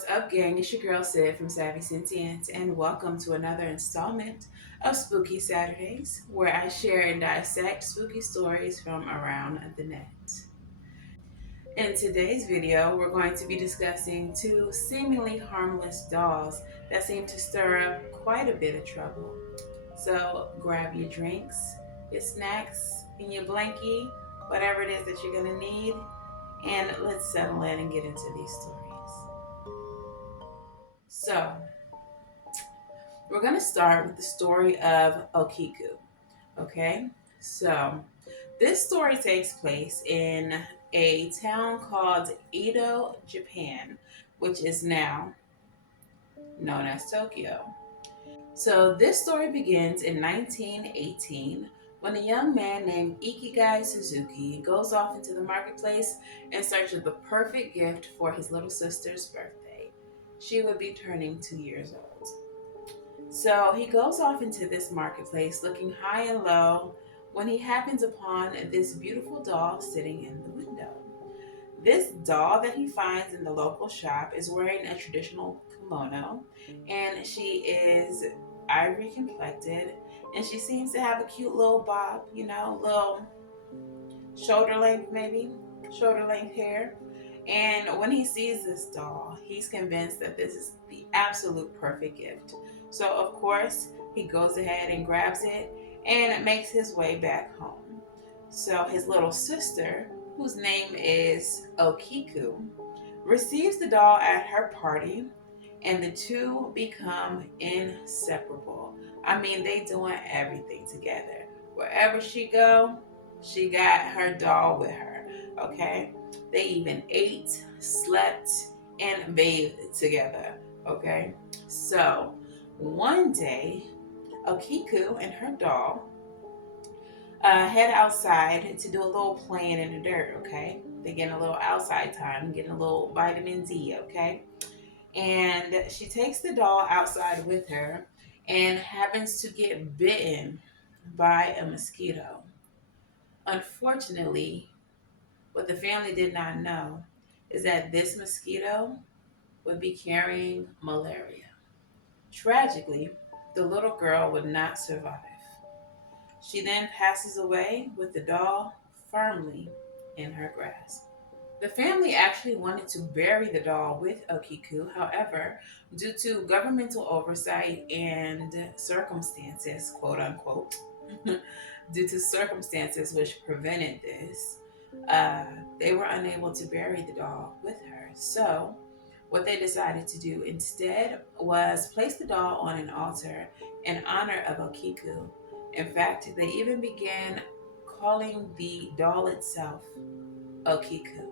What's up, gang? It's your girl Sid from Savy, Sentient, and welcome to another installment of Spooky Saturdays, where I share and dissect spooky stories from around the net. In today's video, we're going to be discussing two seemingly harmless dolls that seem to stir up quite a bit of trouble. So grab your drinks, your snacks, and your blankie, whatever it is that you're going to need, and let's settle in and get into these stories. So, we're going to start with the story of Okiku. Okay? So, this story takes place in a town called Edo, Japan, which is now known as Tokyo. So, this story begins in 1918 when a young man named Ikigai Suzuki goes off into the marketplace in search of the perfect gift for his little sister's birthday. She would be turning 2 years old. So he goes off into this marketplace looking high and low when he happens upon this beautiful doll sitting in the window. This doll that he finds in the local shop is wearing a traditional kimono, and she is ivory complected, and she seems to have a cute little bob, little shoulder length maybe, shoulder length hair. And when he sees this doll, he's convinced that this is the absolute perfect gift. So, of course, he goes ahead and grabs it and makes his way back home. So, his little sister, whose name is Okiku, receives the doll at her party, and the two become inseparable. I mean, they doing everything together. Wherever she go, she got her doll with her, okay? They even ate, slept, and bathed together, okay? So, one day, Okiku and her doll head outside to do a little playing in the dirt, okay? They're getting a little outside time, getting a little vitamin D, okay? And she takes the doll outside with her and happens to get bitten by a mosquito. Unfortunately, what the family did not know is that this mosquito would be carrying malaria. Tragically, the little girl would not survive. She then passes away with the doll firmly in her grasp. The family actually wanted to bury the doll with Okiku. However, due to governmental oversight and circumstances, quote unquote, due to circumstances which prevented this, they were unable to bury the doll with her. So, what they decided to do instead was place the doll on an altar in honor of Okiku. In fact, they even began calling the doll itself Okiku.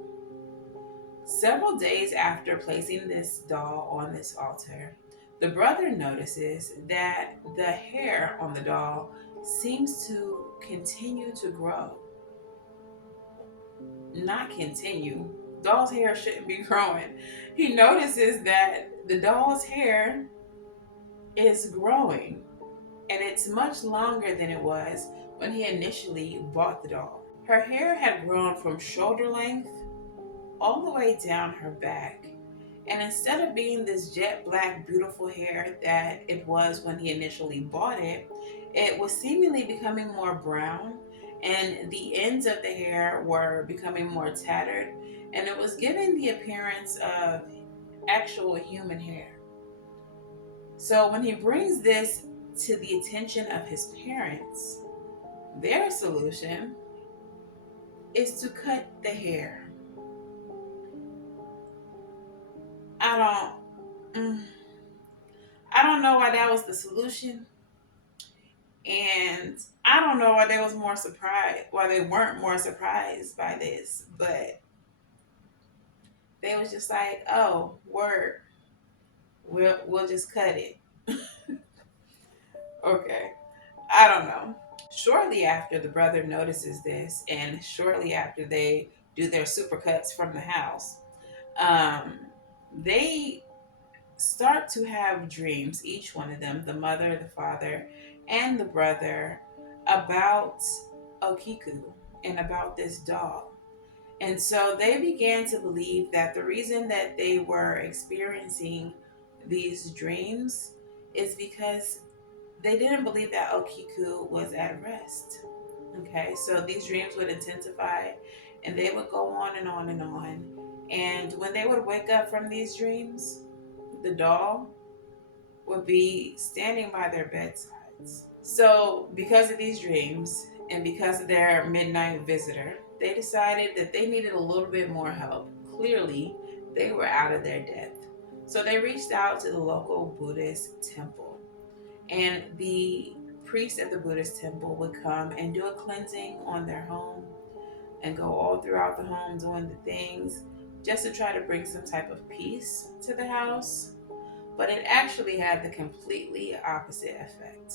Several days after placing this doll on this altar, the brother notices that the hair on the doll seems to continue to grow. Not continue. Doll's hair shouldn't be growing. He notices that the doll's hair is growing, and it's much longer than it was when he initially bought the doll. Her hair had grown from shoulder length all the way down her back. And instead of being this jet black, beautiful hair that it was when he initially bought it, it was seemingly becoming more brown, and the ends of the hair were becoming more tattered, and it was giving the appearance of actual human hair. So when he brings this to the attention of his parents, their solution is to cut the hair. I don't know why that was the solution, and I don't know why they weren't more surprised by this, but they was just like, "Oh, word, we'll just cut it." Okay, I don't know. Shortly after the brother notices this, and shortly after they do their supercuts from the house, um, they start to have dreams, each one of them, the mother, the father, and the brother, about Okiku and about this doll. And so they began to believe that the reason that they were experiencing these dreams is because they didn't believe that Okiku was at rest. Okay, so these dreams would intensify and they would go on and on and on. And when they would wake up from these dreams, the doll would be standing by their bedsides. So, because of these dreams and because of their midnight visitor, they decided that they needed a little bit more help. Clearly, they were out of their depth. So, they reached out to the local Buddhist temple. And the priest at the Buddhist temple would come and do a cleansing on their home and go all throughout the home doing the things just to try to bring some type of peace to the house. But it actually had the completely opposite effect.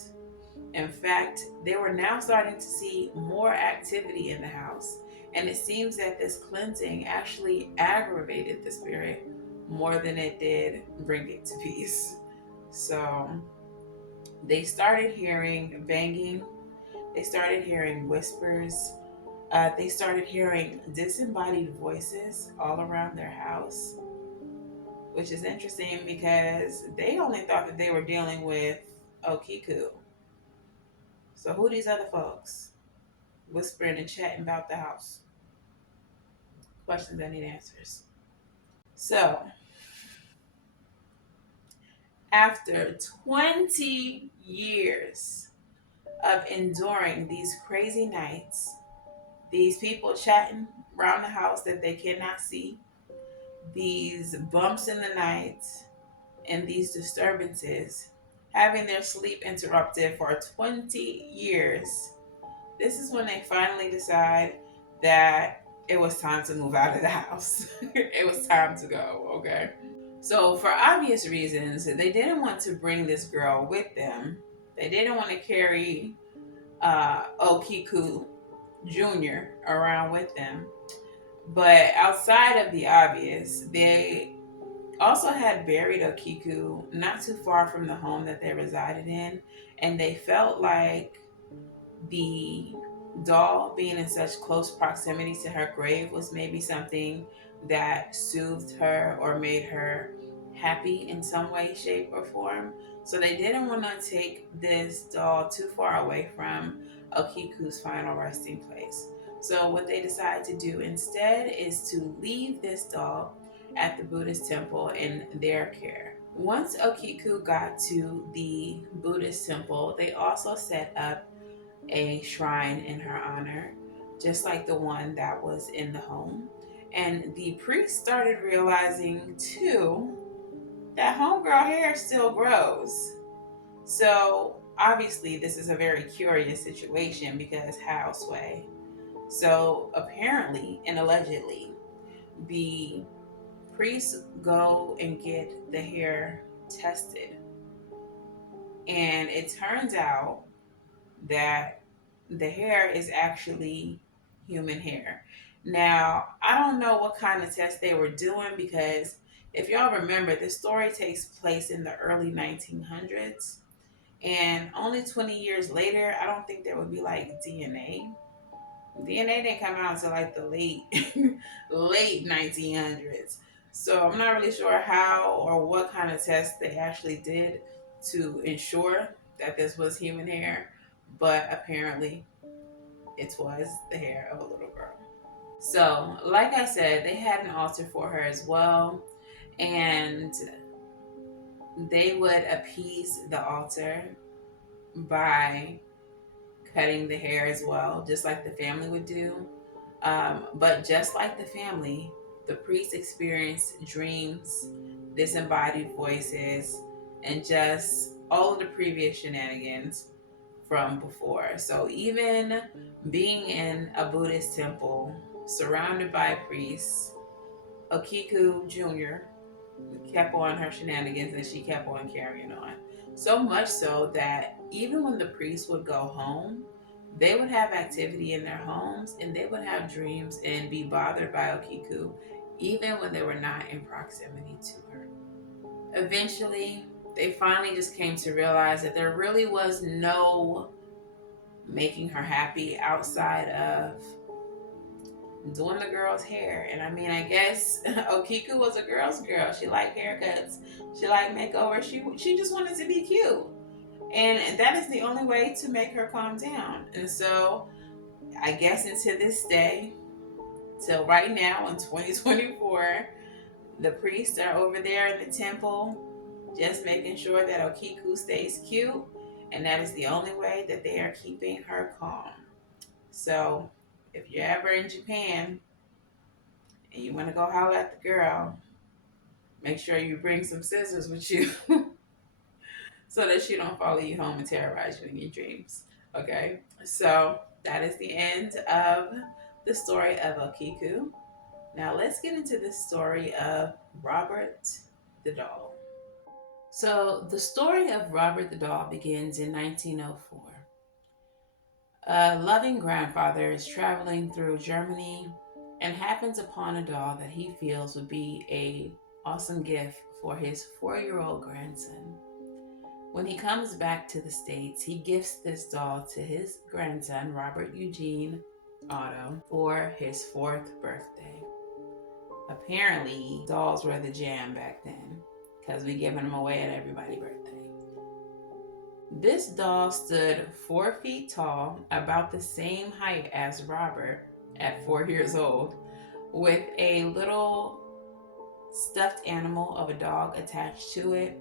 In fact, they were now starting to see more activity in the house, and it seems that this cleansing actually aggravated the spirit more than it did bring it to peace. So they started hearing banging, they started hearing whispers, they started hearing disembodied voices all around their house, which is interesting because they only thought that they were dealing with Okiku. So who are these other folks whispering and chatting about the house? Questions that need answers. So after 20 years of enduring these crazy nights, these people chatting around the house that they cannot see, these bumps in the night, and these disturbances, having their sleep interrupted for 20 years, this is when they finally decide that it was time to move out of the house. It was time to go, okay? So, for obvious reasons, they didn't want to bring this girl with them. They didn't want to carry Okiku Jr. around with them. But outside of the obvious, they also had buried Okiku not too far from the home that they resided in, and they felt like the doll being in such close proximity to her grave was maybe something that soothed her or made her happy in some way, shape, or form. So they didn't want to take this doll too far away from Okiku's final resting place. So what they decided to do instead is to leave this doll at the Buddhist temple in their care. Once Okiku got to the Buddhist temple, they also set up a shrine in her honor, just like the one that was in the home. And the priest started realizing too that homegirl hair still grows. So obviously, this is a very curious situation because how sway? So apparently and allegedly, the priests go and get the hair tested, and it turns out that the hair is actually human hair. Now, I don't know what kind of test they were doing because if y'all remember, this story takes place in the early 1900s. And only 20 years later, I don't think there would be like DNA. DNA didn't come out until like the late 1900s. So I'm not really sure how or what kind of test they actually did to ensure that this was human hair, but apparently it was the hair of a little girl. So, like I said, they had an altar for her as well, and they would appease the altar by cutting the hair as well, just like the family would do. But just like the family, the priest experienced dreams, disembodied voices, and just all of the previous shenanigans from before. So even being in a Buddhist temple, surrounded by priests, Okiku Jr. kept on her shenanigans and she kept on carrying on. So much so that even when the priests would go home, they would have activity in their homes and they would have dreams and be bothered by Okiku even when they were not in proximity to her. Eventually, they finally just came to realize that there really was no making her happy outside of doing the girl's hair. And I mean, I guess Okiku was a girl's girl. She liked haircuts. She liked makeovers. She just wanted to be cute. And that is the only way to make her calm down. And so I guess until this day, till right now in 2024, the priests are over there in the temple just making sure that Okiku stays cute. And that is the only way that they are keeping her calm. So if you're ever in Japan and you want to go holler at the girl, make sure you bring some scissors with you so that she don't follow you home and terrorize you in your dreams. Okay, so that is the end of the story of Okiku. Now let's get into the story of Robert the Doll. So the story of Robert the Doll begins in 1904. A loving grandfather is traveling through Germany and happens upon a doll that he feels would be a awesome gift for his 4-year-old grandson. When he comes back to the States, he gifts this doll to his grandson, Robert Eugene Otto, for his 4th birthday. Apparently, dolls were the jam back then because we giving them away at everybody's birthday. This doll stood 4 feet tall, about the same height as Robert at 4 years old, with a little stuffed animal of a dog attached to it,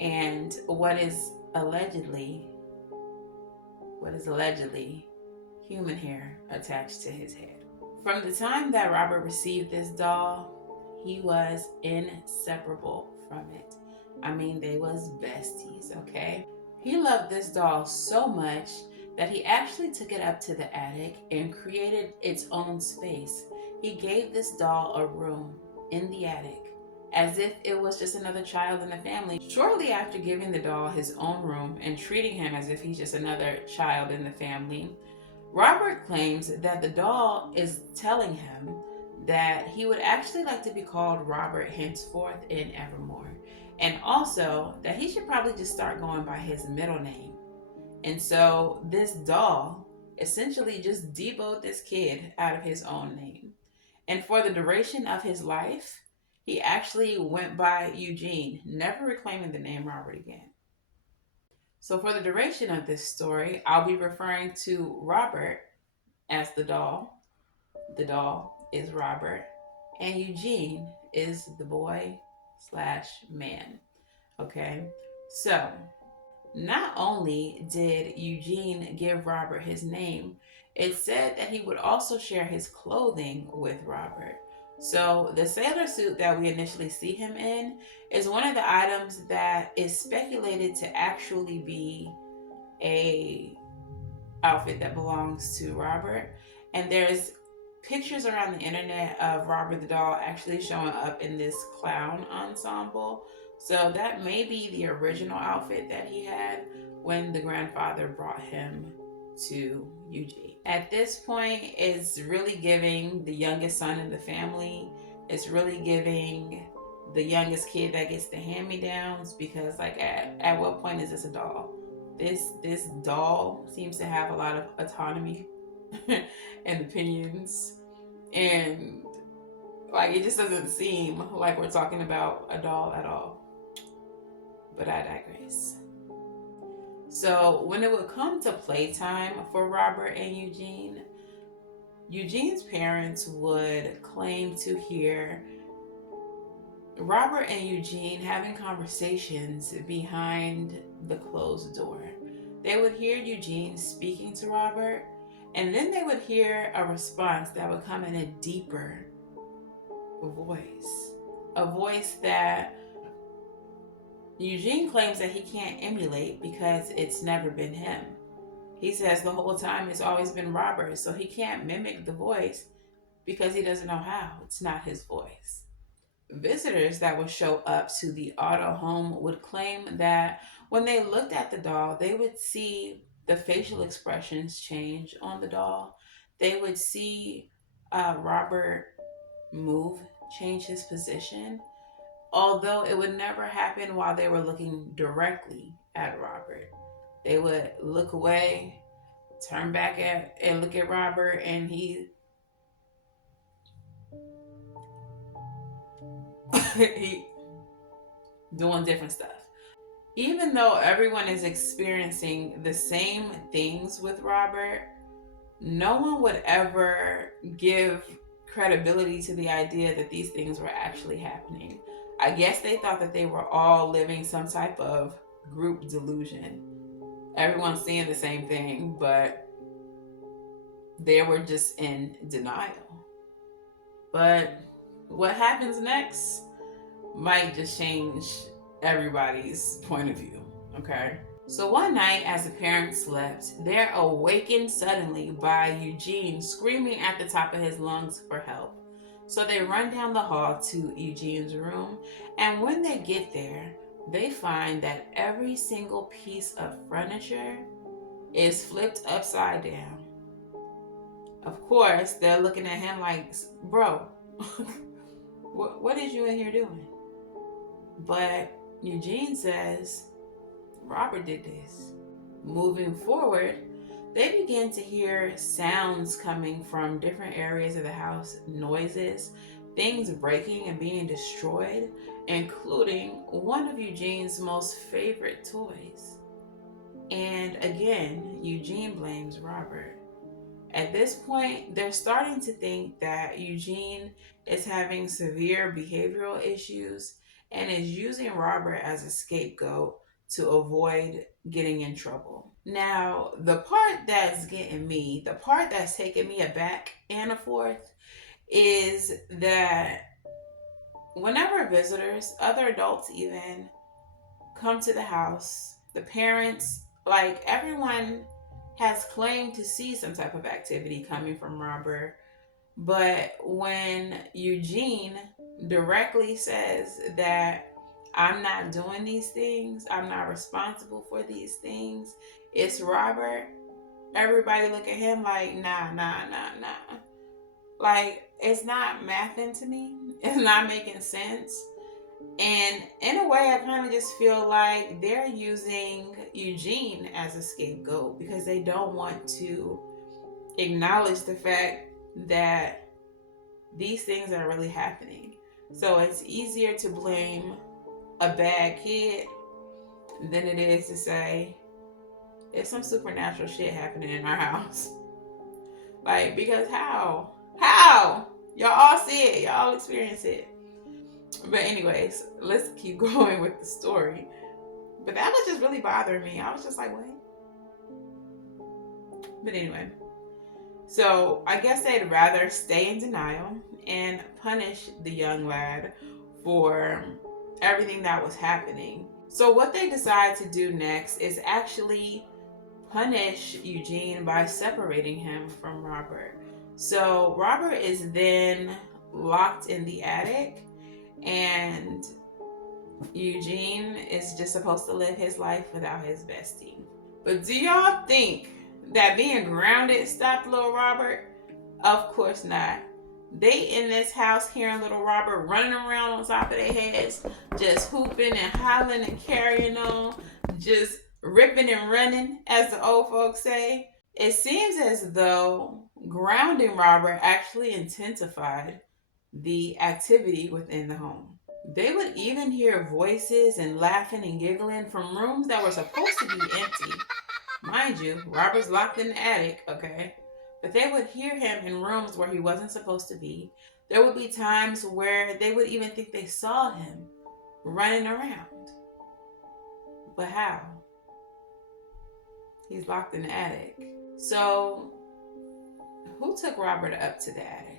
and what is allegedly human hair attached to his head. From the time that Robert received this doll, he was inseparable from it. I mean, they was besties, okay? He loved this doll so much that he actually took it up to the attic and created its own space. He gave this doll a room in the attic, as if it was just another child in the family. Shortly after giving the doll his own room and treating him as if he's just another child in the family, Robert claims that the doll is telling him that he would actually like to be called Robert henceforth and evermore. And also that he should probably just start going by his middle name. And so this doll essentially just deboed this kid out of his own name. And for the duration of his life, he actually went by Eugene, never reclaiming the name Robert again. So for the duration of this story, I'll be referring to Robert as the doll. The doll is Robert. And Eugene is the boy slash man. Okay, so not only did Eugene give Robert his name, it said that he would also share his clothing with Robert. So the sailor suit that we initially see him in is one of the items that is speculated to actually be a outfit that belongs to Robert. And there's pictures around the internet of Robert the doll actually showing up in this clown ensemble. So that may be the original outfit that he had when the grandfather brought him to Eugene. At this point, it's really giving the youngest son in the family. It's really giving the youngest kid that gets the hand-me-downs, because like at what point is this a doll? This doll seems to have a lot of autonomy and opinions, and like it just doesn't seem like we're talking about a doll at all. But I digress. So when it would come to playtime for Robert and Eugene, Eugene's parents would claim to hear Robert and Eugene having conversations behind the closed door. They would hear Eugene speaking to Robert, and then they would hear a response that would come in a deeper voice. A voice that Eugene claims that he can't emulate because it's never been him. He says the whole time it's always been Robert, so he can't mimic the voice because he doesn't know how. It's not his voice. Visitors that would show up to the Otto home would claim that when they looked at the doll, they would see the facial expressions change on the doll. They would see Robert move, change his position, although it would never happen while they were looking directly at Robert. They would look away, turn back and look at Robert, and he he doing different stuff. Even though everyone is experiencing the same things with Robert, no one would ever give credibility to the idea that these things were actually happening. I guess they thought that they were all living some type of group delusion. Everyone's seeing the same thing, but they were just in denial. But what happens next might just change everybody's point of view, okay? So one night, as the parents slept, they're awakened suddenly by Eugene screaming at the top of his lungs for help. So they run down the hall to Eugene's room, and when they get there, they find that every single piece of furniture is flipped upside down. Of course, they're looking at him like, bro, what is you in here doing? But Eugene says, Robert did this. Moving forward, they begin to hear sounds coming from different areas of the house, noises, things breaking and being destroyed, including one of Eugene's most favorite toys. And again, Eugene blames Robert. At this point, they're starting to think that Eugene is having severe behavioral issues and is using Robert as a scapegoat to avoid getting in trouble. Now, the part that's getting me, the part that's taking me aback and a forth, is that whenever visitors, other adults even, come to the house, the parents, like everyone has claimed to see some type of activity coming from Robert. But when Eugene directly says that I'm not doing these things, I'm not responsible for these things, it's Robert, everybody look at him like, nah. Like, it's not mathing to me. It's not making sense. And in a way, I kind of just feel like they're using Eugene as a scapegoat because they don't want to acknowledge the fact that these things are really happening. So it's easier to blame a bad kid than it is to say there's some supernatural shit happening in our house. Like, because how? Y'all all see it. Y'all all experience it. But anyways, let's keep going with the story. But that was just really bothering me. I was just like, what? But anyway. So I guess they'd rather stay in denial and punish the young lad for everything that was happening. So what they decide to do next is actually punish Eugene by separating him from Robert. So Robert is then locked in the attic, and Eugene is just supposed to live his life without his bestie. But do y'all think that being grounded stopped little Robert? Of course not. They in this house hearing little Robert running around on top of their heads, just hooping and hollering and carrying on, just ripping and running, as the old folks say. It seems as though grounding Robert actually intensified the activity within the home. They would even hear voices and laughing and giggling from rooms that were supposed to be empty. Mind you, Robert's locked in the attic, okay? But they would hear him in rooms where he wasn't supposed to be. There would be times where they would even think they saw him running around. But how? He's locked in the attic. So, who took Robert up to the attic?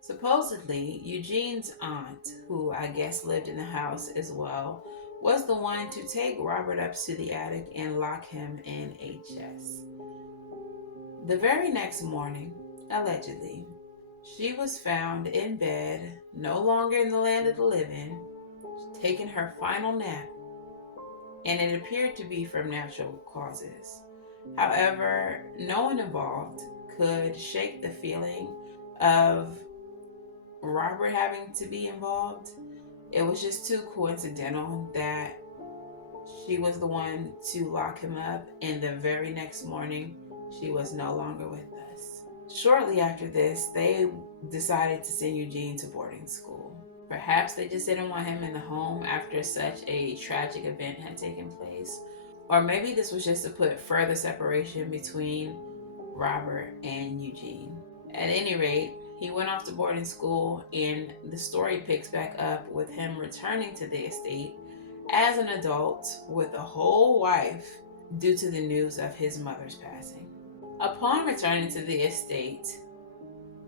Supposedly, Eugene's aunt, who I guess lived in the house as well, was the one to take Robert up to the attic and lock him in a chest. The very next morning, allegedly, she was found in bed, no longer in the land of the living, taking her final nap, and it appeared to be from natural causes. However, no one involved could shake the feeling of Robert having to be involved. It was just too coincidental that she was the one to lock him up, and the very next morning, she was no longer with us. Shortly after this, they decided to send Eugene to boarding school. Perhaps they just didn't want him in the home after such a tragic event had taken place. Or maybe this was just to put further separation between Robert and Eugene. At any rate, he went off to boarding school, and the story picks back up with him returning to the estate as an adult with a whole wife due to the news of his mother's passing. Upon returning to the estate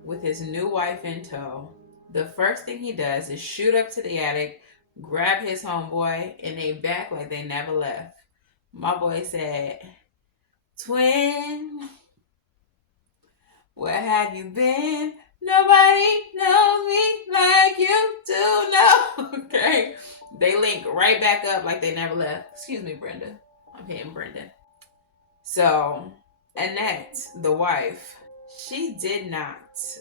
with his new wife in tow, the first thing he does is shoot up to the attic, grab his homeboy, and they back like they never left. My boy said, "Twin, where have you been? Nobody knows me like you do." No. Okay. They link right back up like they never left. Excuse me, Brenda. I'm hitting Brenda. So, Annette, the wife, she did not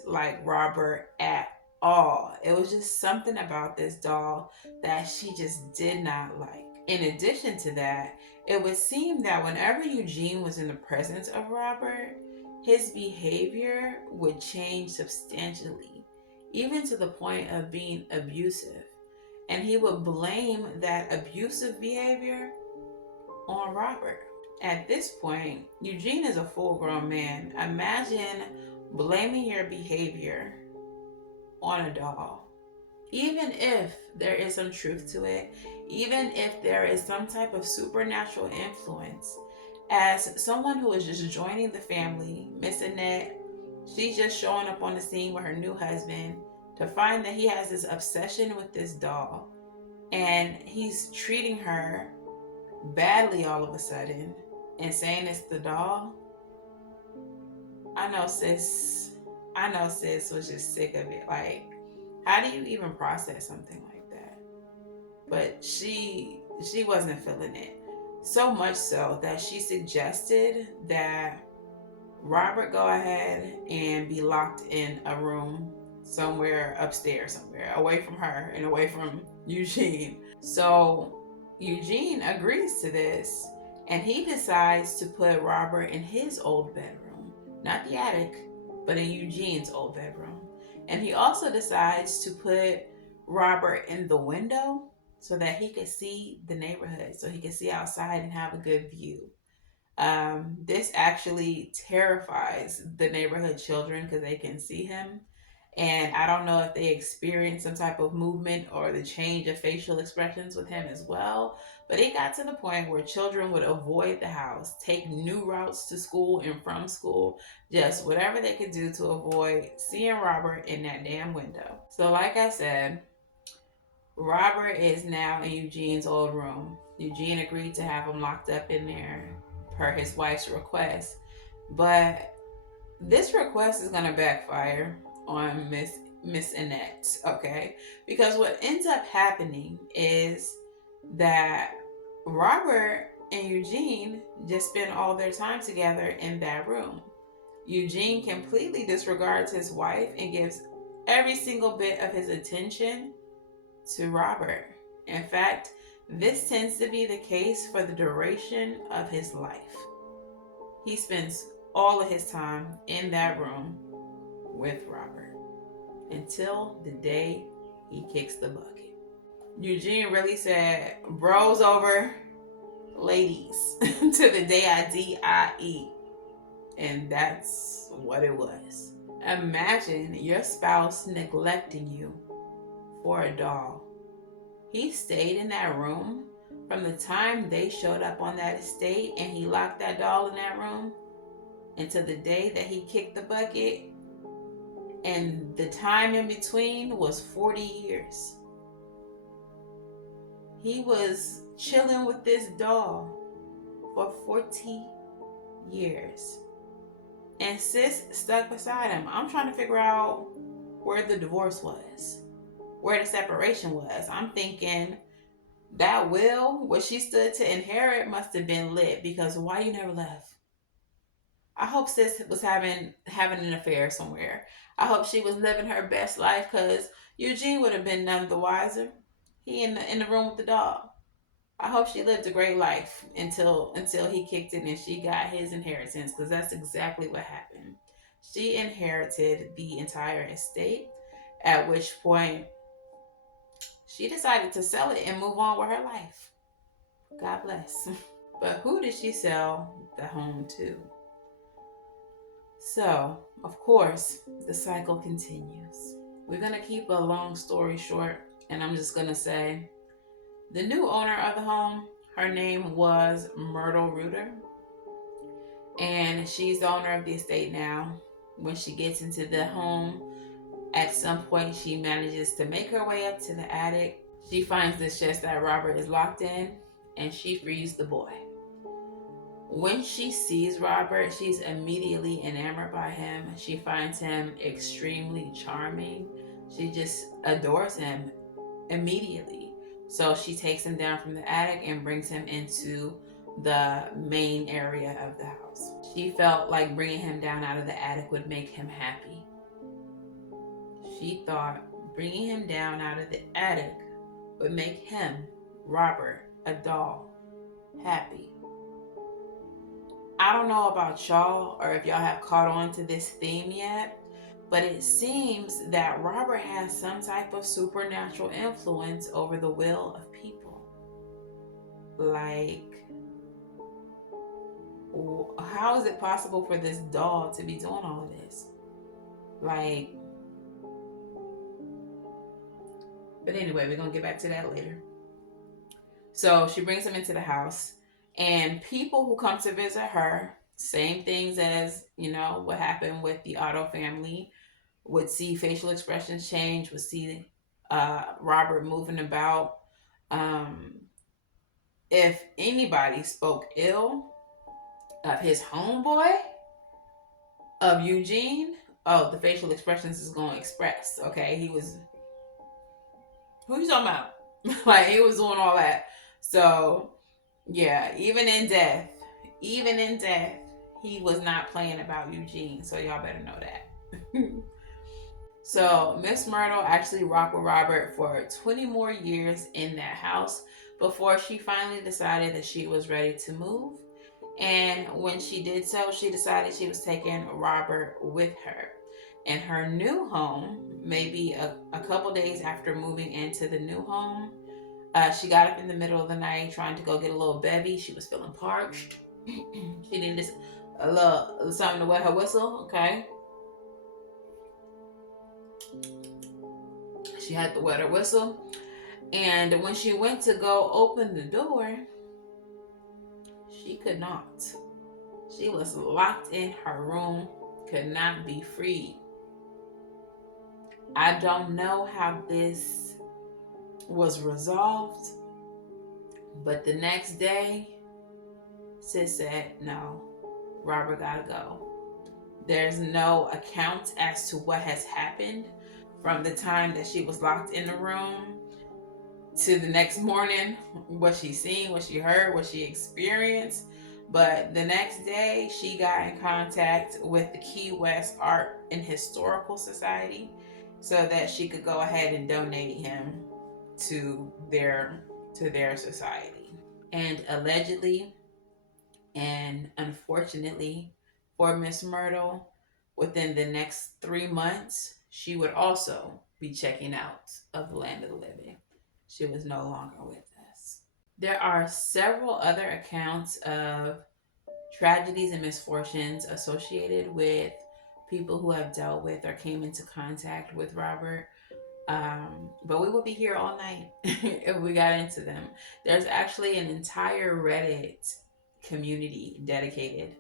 like Robert at all. It was just something about this doll that she just did not like. In addition to that, it would seem that whenever Eugene was in the presence of Robert, his behavior would change substantially, even to the point of being abusive. And he would blame that abusive behavior on Robert. At this point, Eugene is a full grown man. Imagine blaming your behavior on a doll. Even if there is some truth to it, even if there is some type of supernatural influence, as someone who is just joining the family, Miss Annette, she's just showing up on the scene with her new husband to find that he has this obsession with this doll and he's treating her badly all of a sudden and saying it's the doll. I know sis was just sick of it. Like, how do you even process something like that? But she wasn't feeling it. So much so that she suggested that Robert go ahead and be locked in a room somewhere upstairs, somewhere away from her and away from Eugene. So Eugene agrees to this, and he decides to put Robert in his old bedroom, not the attic, but in Eugene's old bedroom. And he also decides to put Robert in the window so that he could see the neighborhood, so he could see outside and have a good view. This actually terrifies the neighborhood children because they can see him. And I don't know if they experience some type of movement or the change of facial expressions with him as well. But it got to the point where children would avoid the house, take new routes to school and from school, just whatever they could do to avoid seeing Robert in that damn window. So like I said, Robert is now in Eugene's old room. Eugene agreed to have him locked up in there per his wife's request. But this request is going to backfire on Miss Annette, okay? Because what ends up happening is that Robert and Eugene just spend all their time together in that room. Eugene completely disregards his wife and gives every single bit of his attention to Robert. In fact, this tends to be the case for the duration of his life. He spends all of his time in that room with Robert until the day he kicks the bucket. Eugene really said, "Bros over ladies," to the day I die. And that's what it was. Imagine your spouse neglecting you for a doll. He stayed in that room from the time they showed up on that estate and he locked that doll in that room until the day that he kicked the bucket. And the time in between was 40 years. He was chilling with this doll for 40 years. And sis stuck beside him. I'm trying to figure out where the divorce was, where the separation was. I'm thinking that will, what she stood to inherit, must have been lit, because why you never left? I hope sis was having an affair somewhere. I hope she was living her best life, because Eugene would have been none the wiser. He in the room with the dog. I hope she lived a great life until he kicked in and she got his inheritance, because that's exactly what happened. She inherited the entire estate, at which point she decided to sell it and move on with her life. God bless. But who did she sell the home to? So, of course, the cycle continues. We're going to keep a long story short, and I'm just going to say the new owner of the home, her name was Myrtle Reuter, and she's the owner of the estate now. When she gets into the home, at some point she manages to make her way up to the attic. She finds this chest that Robert is locked in, and she frees the boy. When she sees Robert, she's immediately enamored by him. She finds him extremely charming. She just adores him immediately. So she takes him down from the attic and brings him into the main area of the house. She felt like bringing him down out of the attic would make him happy. She thought bringing him down out of the attic would make him, Robert, a doll, happy. I don't know about y'all or if y'all have caught on to this theme yet, but it seems that Robert has some type of supernatural influence over the will of people. Like, how is it possible for this doll to be doing all of this? Like, but anyway, we're going to get back to that later. So she brings him into the house, and people who come to visit her, same things as, what happened with the Otto family, would see facial expressions change, would see Robert moving about. If anybody spoke ill of his homeboy, of Eugene, the facial expressions is going to express, okay? Who you talking about? Like, he was doing all that. So, yeah, even in death, he was not playing about Eugene. So y'all better know that. So Miss Myrtle actually rocked with Robert for 20 more years in that house before she finally decided that she was ready to move. And when she did so, she decided she was taking Robert with her. In her new home, maybe a couple days after moving into the new home, she got up in the middle of the night trying to go get a little bevy. She was feeling parched. She needed a little something to wet her whistle, okay? She had to wet her whistle. And when she went to go open the door, she could not. She was locked in her room, could not be freed. I don't know how this was resolved, but the next day, sis said, no, Robert gotta go. There's no account as to what has happened from the time that she was locked in the room to the next morning, what she seen, what she heard, what she experienced. But the next day, she got in contact with the Key West Art and Historical Society so that she could go ahead and donate him to their society. And allegedly and unfortunately for Miss Myrtle, within the next 3 months, she would also be checking out of the land of the living. She was no longer with us. There are several other accounts of tragedies and misfortunes associated with people who have dealt with or came into contact with Robert. But we would be here all night if we got into them. There's actually an entire Reddit community dedicated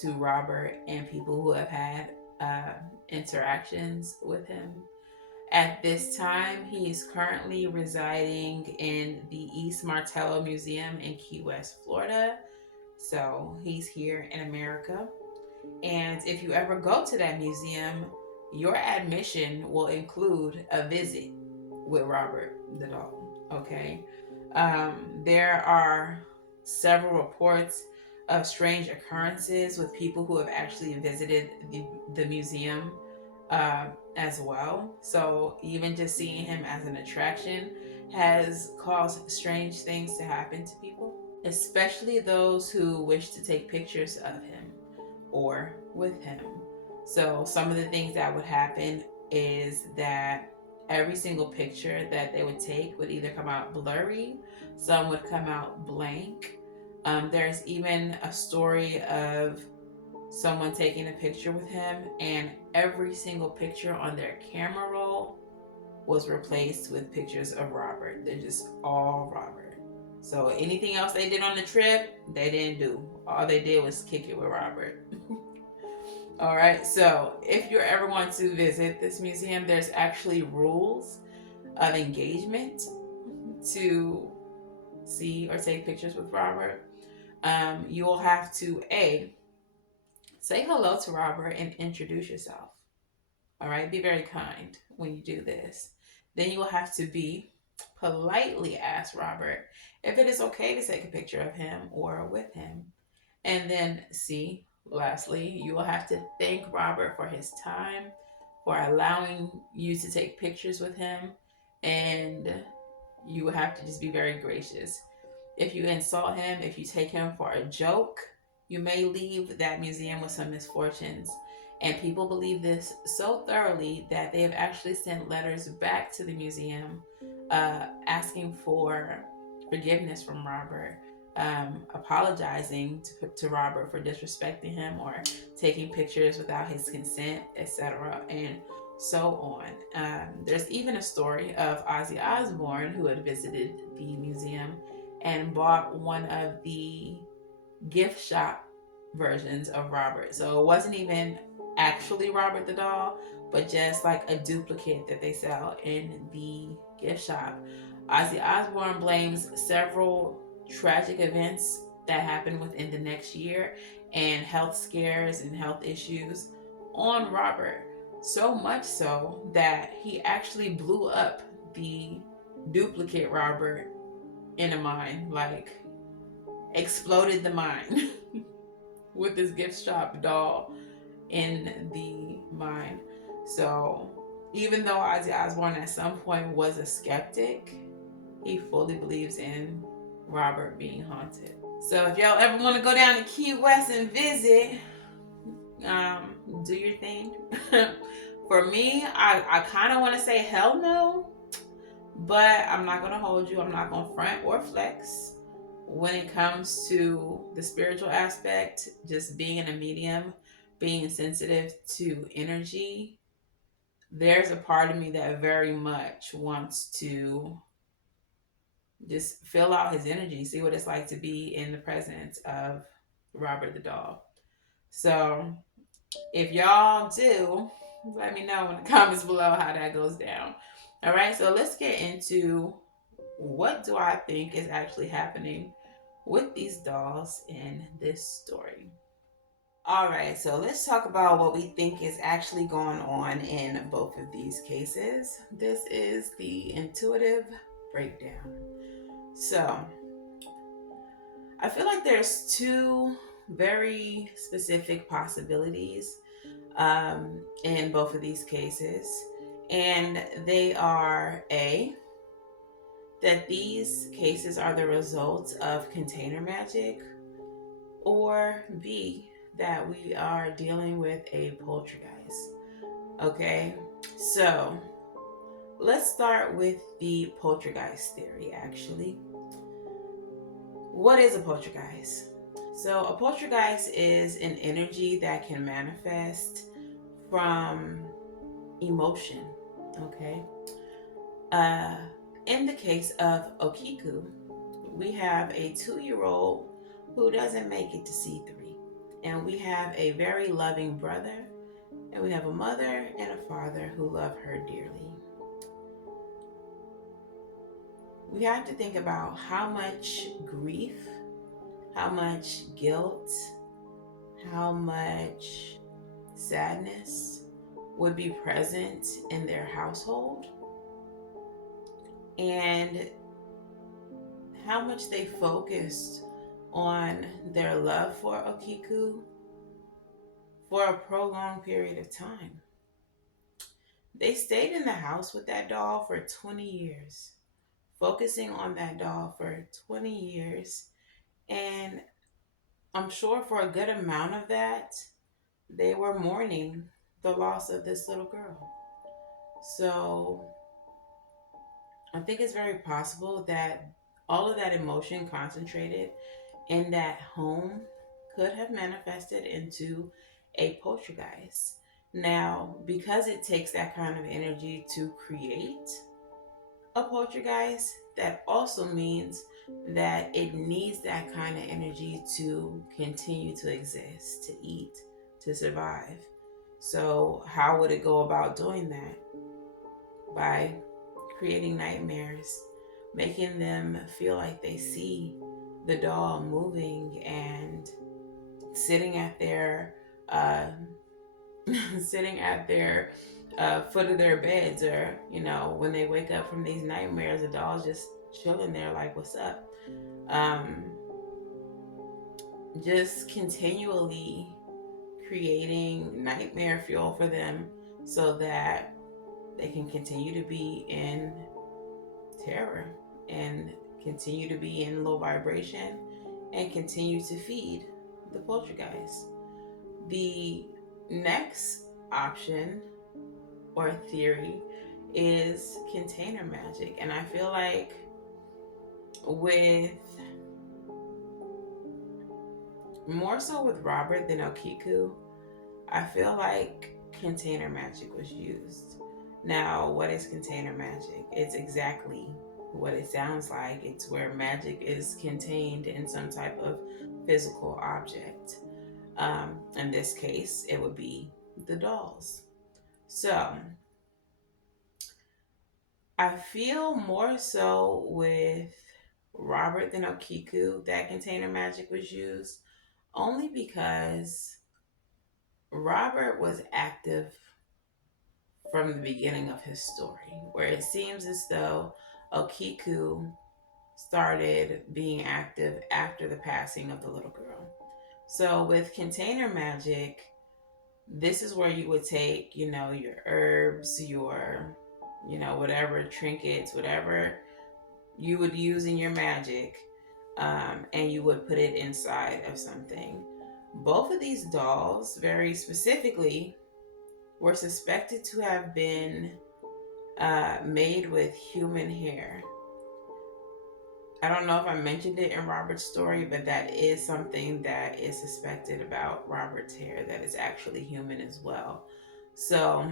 to Robert and people who have had interactions with him. At this time, he is currently residing in the East Martello Museum in Key West, Florida. So he's here in America. And if you ever go to that museum, your admission will include a visit with Robert the doll. Okay. There are several reports of strange occurrences with people who have actually visited the museum as well. So even just seeing him as an attraction has caused strange things to happen to people, especially those who wish to take pictures of him or with him. So some of the things that would happen is that every single picture that they would take would either come out blurry, some would come out blank. There's even a story of someone taking a picture with him, and every single picture on their camera roll was replaced with pictures of Robert. They're just all Robert. So anything else they did on the trip, they didn't do. All they did was kick it with Robert. All right, so if you're ever going to visit this museum, there's actually rules of engagement to see or take pictures with Robert. You will have to say hello to Robert and introduce yourself. All right, be very kind when you do this. Then you will have to politely ask Robert if it is okay to take a picture of him or with him. And then lastly, you will have to thank Robert for his time, for allowing you to take pictures with him, and you will have to just be very gracious. If you insult him, if you take him for a joke, you may leave that museum with some misfortunes. And people believe this so thoroughly that they have actually sent letters back to the museum asking for forgiveness from Robert, apologizing to Robert for disrespecting him or taking pictures without his consent, etc. and so on. There's even a story of Ozzy Osbourne who had visited the museum and bought one of the gift shop versions of Robert. So it wasn't even actually Robert the doll, but just like a duplicate that they sell in the gift shop. Ozzy Osbourne blames several tragic events that happened within the next year and health scares and health issues on Robert. So much so that he actually blew up the duplicate Robert in a mine, like exploded the mine with this gift shop doll in the mine. So even though Ozzy Osbourne at some point was a skeptic, he fully believes in Robert being haunted. So if y'all ever want to go down to Key West and visit, do your thing. For me, I kind of want to say hell no, but I'm not going to hold you. I'm not going to front or flex. When it comes to the spiritual aspect, just being in a medium, being sensitive to energy, there's a part of me that very much wants to just fill out his energy, see what it's like to be in the presence of Robert the doll. So if y'all do, let me know in the comments below how that goes down. All right, so let's get into what do I think is actually happening with these dolls in this story. All right, so let's talk about what we think is actually going on in both of these cases. This is the intuitive breakdown. So, I feel like there's two very specific possibilities in both of these cases, and they are that these cases are the result of container magic, or B, that we are dealing with a poltergeist. Okay, so let's start with the poltergeist theory, actually. What is a poltergeist? So, a poltergeist is an energy that can manifest from emotion, okay? In the case of Okiku, we have a 2-year-old who doesn't make it to C3. And we have a very loving brother, and we have a mother and a father who love her dearly. We have to think about how much grief, how much guilt, how much sadness would be present in their household, and how much they focused on their love for Okiku for a prolonged period of time. They stayed in the house with that doll for 20 years, focusing on that doll for 20 years. And I'm sure for a good amount of that, they were mourning the loss of this little girl. So I think it's very possible that all of that emotion concentrated in that home could have manifested into a poltergeist. Now, because it takes that kind of energy to create a poltergeist, that also means that it needs that kind of energy to continue to exist, to eat, to survive. So, how would it go about doing that? By creating nightmares, making them feel like they see the doll moving and sitting at their uh, sitting at their foot of their beds, or when they wake up from these nightmares, the doll's just chilling there, like, "What's up?" Um, just continually creating nightmare fuel for them, so that they can continue to be in terror and continue to be in low vibration and continue to feed the poltergeist. The next option or theory is container magic. And I feel like with more so with Robert than Okiku, I feel like container magic was used. Now, what is container magic? It's exactly what it sounds like. It's where magic is contained in some type of physical object. In this case, it would be the dolls. So, I feel more so with Robert than Okiku that container magic was used, only because Robert was active from the beginning of his story, where it seems as though Okiku started being active after the passing of the little girl. So with container magic, this is where you would take, your herbs, your, whatever trinkets, whatever you would use in your magic, and you would put it inside of something. Both of these dolls, very specifically, were suspected to have been made with human hair. I don't know if I mentioned it in Robert's story, but that is something that is suspected about Robert's hair, that is actually human as well. So,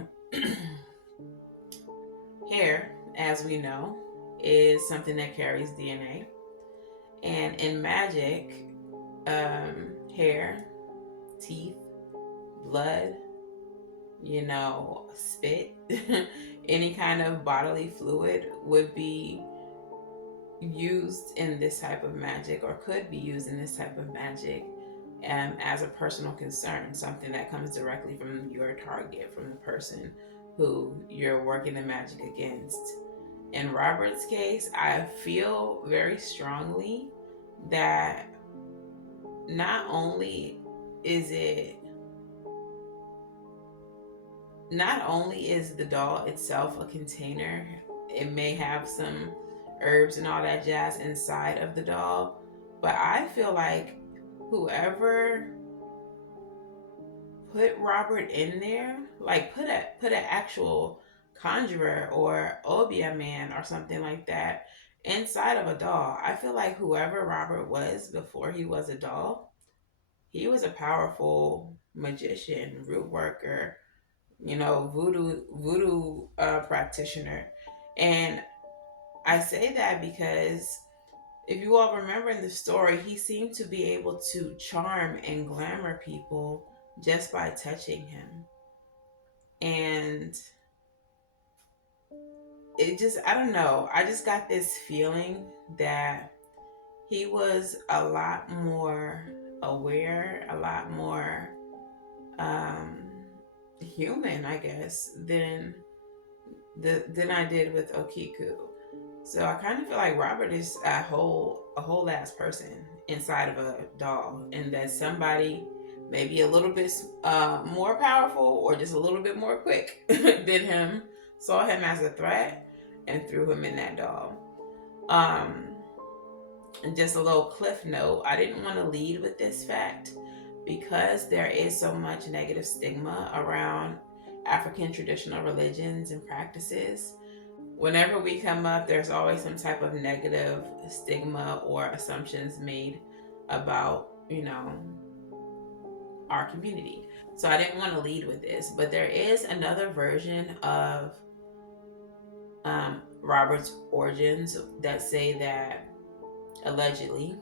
hair, as we know, is something that carries DNA. And in magic, hair, teeth, blood, spit, any kind of bodily fluid would be used in this type of magic, or could be used in this type of magic, as a personal concern, something that comes directly from your target, from the person who you're working the magic against. In Robert's case, I feel very strongly that not only is it not only is the doll itself a container, it may have some herbs and all that jazz inside of the doll, but I feel like whoever put Robert in there, like put an actual conjurer or Obia man or something like that inside of a doll. I feel like whoever Robert was before he was a doll, he was a powerful magician, root worker, voodoo practitioner. And I say that because if you all remember in the story, he seemed to be able to charm and glamour people just by touching him. And I don't know, I just got this feeling that he was a lot more aware, a lot more human, I guess, than I did with Okiku. So I kind of feel like Robert is a whole ass person inside of a doll, and that somebody maybe a little bit more powerful or just a little bit more quick than him saw him as a threat and threw him in that doll. And just a little cliff note, I didn't want to lead with this fact because there is so much negative stigma around African traditional religions and practices. whenever we come up, there's always some type of negative stigma or assumptions made about, our community. So I didn't want to lead with this, but there is another version of Robert's origins that say that allegedly,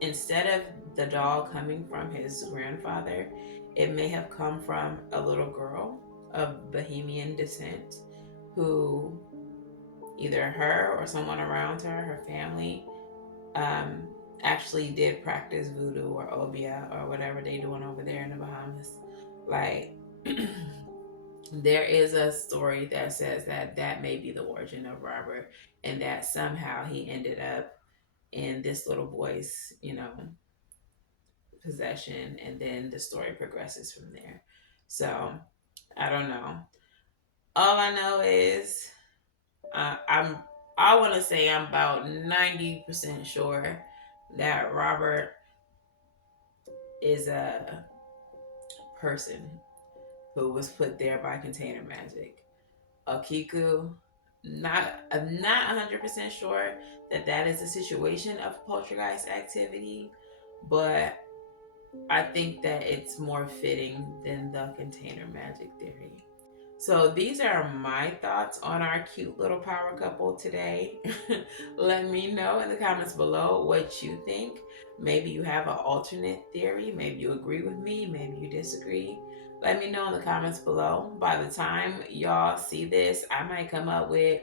instead of the doll coming from his grandfather, it may have come from a little girl of Bohemian descent who either her or someone around her, her family, um, actually did practice voodoo or obia or whatever they doing over there in the Bahamas. Like, there is a story that says that that may be the origin of Robert, and that somehow he ended up in this little boy's, possession, and then the story progresses from there. So I don't know. All I know is I'm. I want to say I'm about 90% sure that Robert is a person who was put there by container magic. Okiku, I'm not 100% sure that that is a situation of poltergeist activity, but I think that it's more fitting than the container magic theory. So these are my thoughts on our cute little power couple today. Let me know in the comments below what you think. Maybe you have an alternate theory. Maybe you agree with me. Maybe you disagree. Let me know in the comments below. By the time y'all see this, I might come up with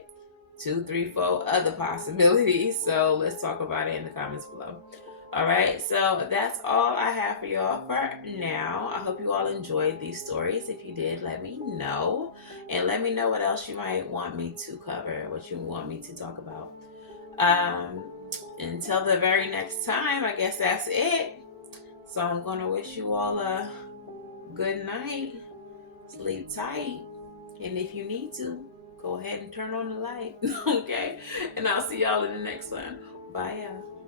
2, 3, 4 other possibilities. So let's talk about it in the comments below. All right, so that's all I have for y'all for now. I hope you all enjoyed these stories. If you did, let me know. And let me know what else you might want me to cover, what you want me to talk about. Until the very next time, I guess that's it. So I'm going to wish you all a good night. Sleep tight. And if you need to, go ahead and turn on the light. Okay? And I'll see y'all in the next one. Bye, y'all.